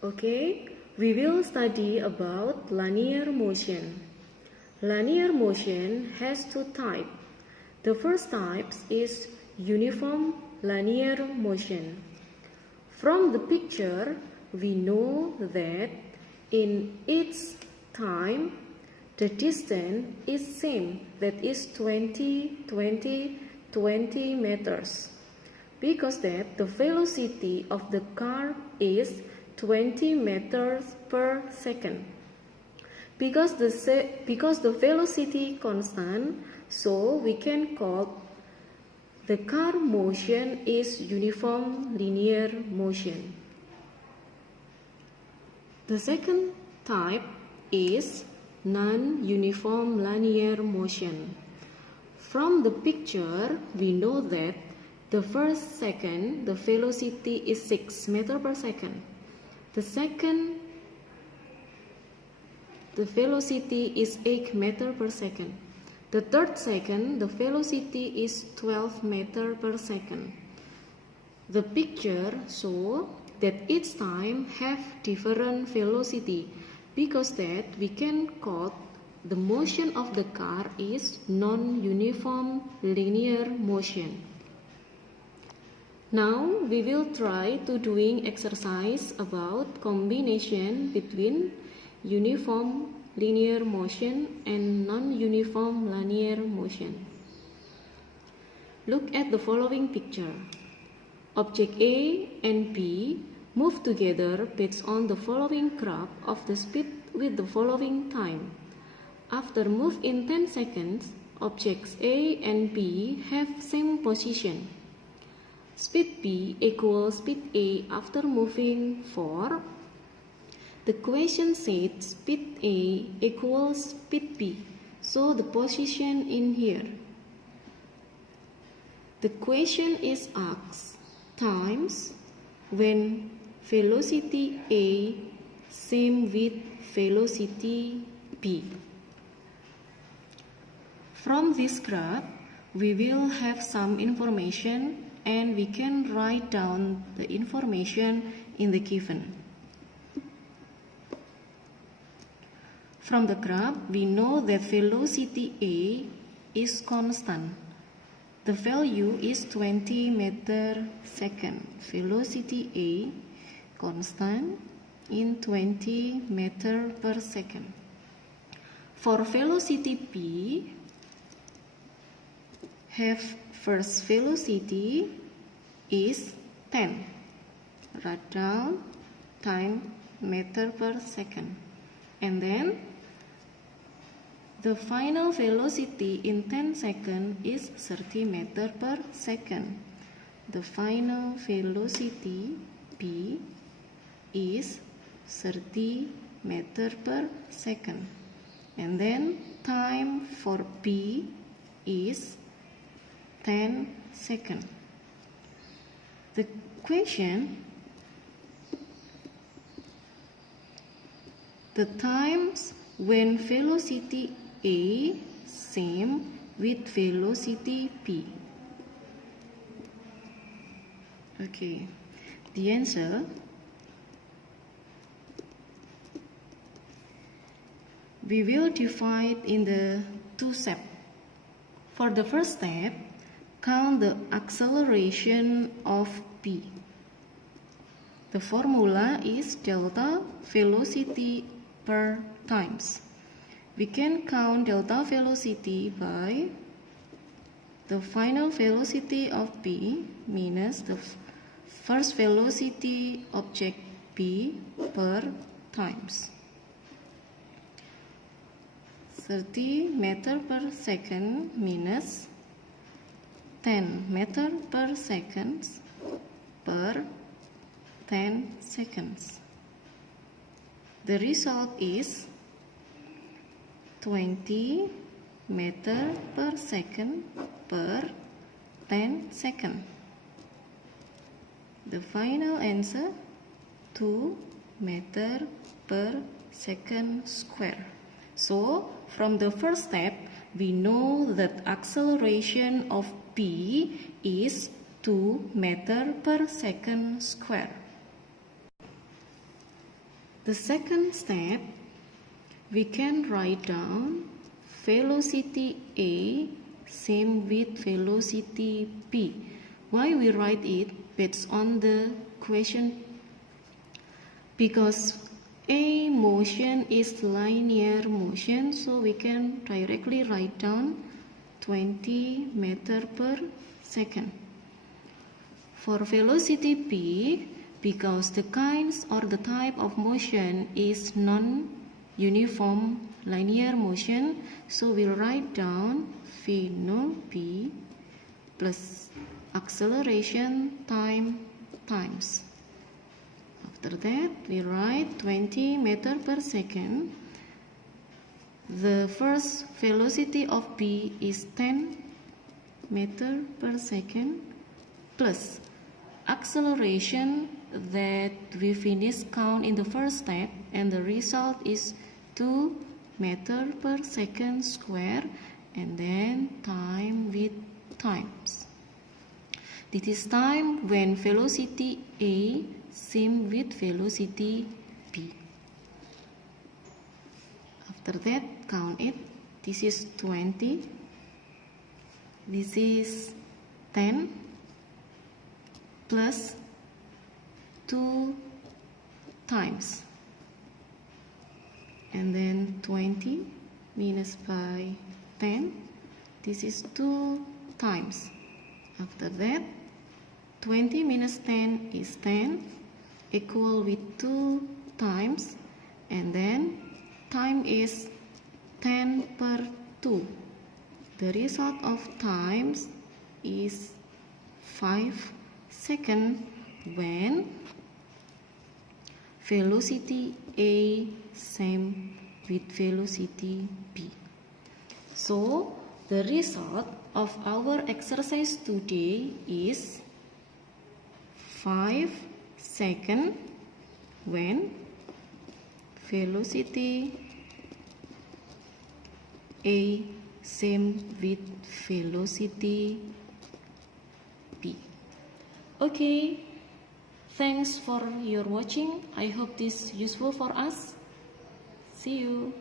Okay, we will study about linear motion. Linear motion has two types. The first type is uniform linear motion. From the picture, we know that in each time, the distance is same, that is 20, 20, 20 meters. Because that the velocity of the car is 20 meters per second. Because the velocity constant, so we can call the car motion is uniform linear motion. The second type is non-uniform linear motion. From the picture, we know that the first second, the velocity is 6 meters per second. The second, the velocity is 8 meters per second. The third second, the velocity is 12 meters per second. The picture shows that each time have different velocity, because that we can call the motion of the car is non-uniform linear motion. Now we will try to doing exercise about combination between uniform linear motion and non-uniform linear motion. Look at the following picture. Object A and B move together based on the following graph of the speed with the following time. After move in 10 seconds, objects A and B have same position. Speed B equals speed A after moving 4. The question said speed A equals speed B, so the position in here. The question is asked times when velocity A same with velocity B. From this graph, we will have some information and we can write down the information in the given. From the graph, we know that velocity A is constant. The value is 20 meters per second. Velocity A constant in 20 meters per second. For velocity B, have first velocity is 10. Write down 10 meters per second. And then the final velocity in 10 seconds is 30 meters per second. The final velocity B is 30 meters per second. And then time for B is 10 seconds. The question, the times when velocity A same with velocity B. Okay, the answer, we will divide in the two steps. For the first step, count the acceleration of B. The formula is delta velocity per times. We can count delta velocity by the final velocity of B minus the first velocity object B per times. 30 meters per second minus 10 meters per second per 10 seconds. The result is 20 meters per second per 10 seconds. The final answer 2 meters per second square. So from the first step, we know that acceleration of B is 2 meters per second square. The second step, we can write down velocity A same with velocity B. Why we write it based on the question? Because A motion is linear motion, so we can directly write down 20 meters per second. For velocity B, because the kinds or the type of motion is non-uniform linear motion, so we'll write down V null B plus acceleration times. After that, we write 20 meters per second. The first velocity of B is 10 meters per second plus acceleration that we finish count in the first step, and the result is 2 meters per second square, and then time with times. This is time when velocity A same with velocity B. After that, count it. This is 20. This is 10 plus 2 times. And then 20 minus by 10. This is 2 times. After that, 20 minus 10 is 10, equal with 2 times, and then time is 10 per 2. The result of times is 5 seconds when velocity A same with velocity B. So the result of our exercise today is 5 seconds when velocity A same with velocity B. Okay, thanks for your watching. I hope this useful for us. See you.